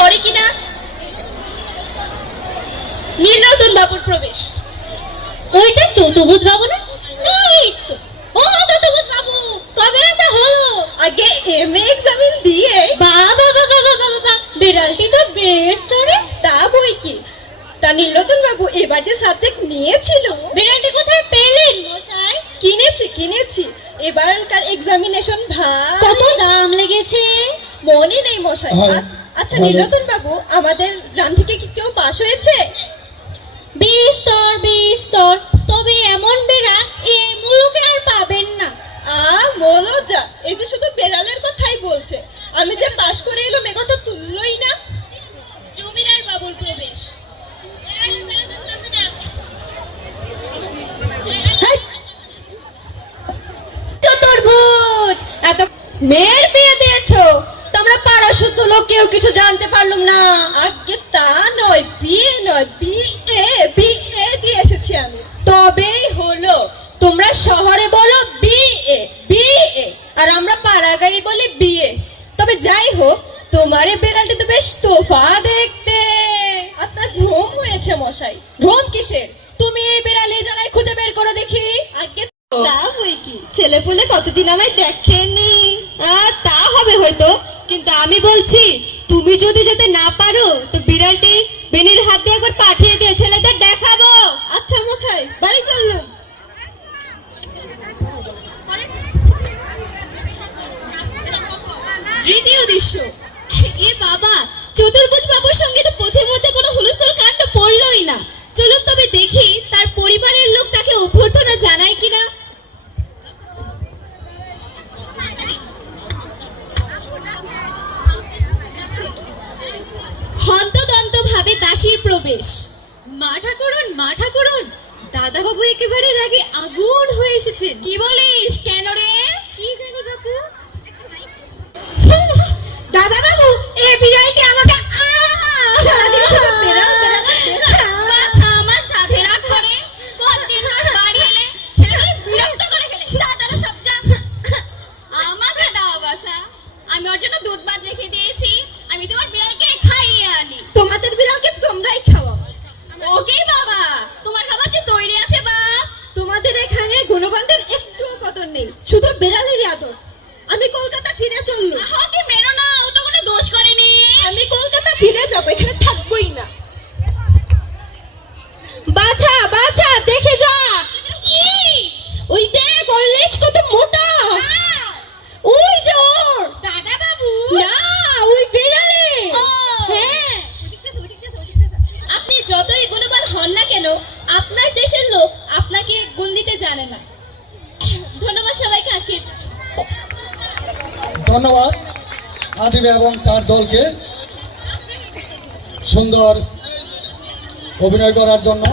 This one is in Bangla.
পড়ে কিনা? নীলরতন বাবুর প্রবেশ। ওইটা চতুর্ভুজ বাবু না? তো। ও চতুর্ভুজ বাবু কবে আসা হলো? আগে এম এ এক্সামিন দিয়ে। বাবা বাবা বাবা বাবা বিড়ালটি তো বেশ সরে। তা বই কি? তা নীলরতন বাবু এবার যে সাবজেক্ট নিয়েছিল। বিড়ালটি কোথায় পেলেন মশাই? কিনেছি কিনেছি। এবারকার এক্সামিনেশন ভাই। কত দাম লেগেছে? মনে নেই মশাই। আচ্ছা। নীলরতন বাবু আমাদের গ্রাম থেকে কি কেউ পাশ হয়েছে? বিস্তর বিস্তর তবে এমন বেড়া এ মুলুকে আর পাবেন না। আ মনোজা এই যে শুধু বেড়ালের কথাই বলছে। আমি যে পাশ করে এলাম এ কথা তুললই না। জমিদার বাবুর প্রবেশ। চতুর্ভুজ! এত মেয়ের পাড়া কেউ কিছু জানতে পারলুম না। আগে তা নয় বিয়ে নয় বিয়ে বিয়ে দিয়ে এসেছি আমি। তবেই হলো তোমরা শহরে বলো বিয়ে বিয়ে আর আমরা পাড়াগাই বলি বিয়ে তবে যাই হোক তোমার এই বেড়ালটি তো বেশ তোফা দেখতে। আপনার ভ্রম হয়েছে মশাই। ভ্রম কিসের? তুমি এই বেড়ালে জ্বালায় খুঁজে বের করো দেখি। আগে তা হই কি? ছেলে পুলে কতদিন আমায় দেখেনি? তা হবে হয়তো। কিন্তু আমি বলছি, তুমি যদি যেতে না পারো, তো বিড়ালটি বেনির হাত দিয়ে একবার পাঠিয়ে দিয়ে ছেলেদের দেখাবো। দাসীর প্রবেশ। মা ঠাকুরন মা ঠাকুরন দাদাবাবু একেবারে রাগে আগুন হয়ে এসেছেন। কি বলিস? কেন রে? কি জানি আপনার দেশের লোক আপনাকে গুণ দিতে জানে না। ধন্যবাদ সবাইকে আজকে। ধন্যবাদ আদিব এবং তার দলকে সুন্দর অভিনয় করার জন্য।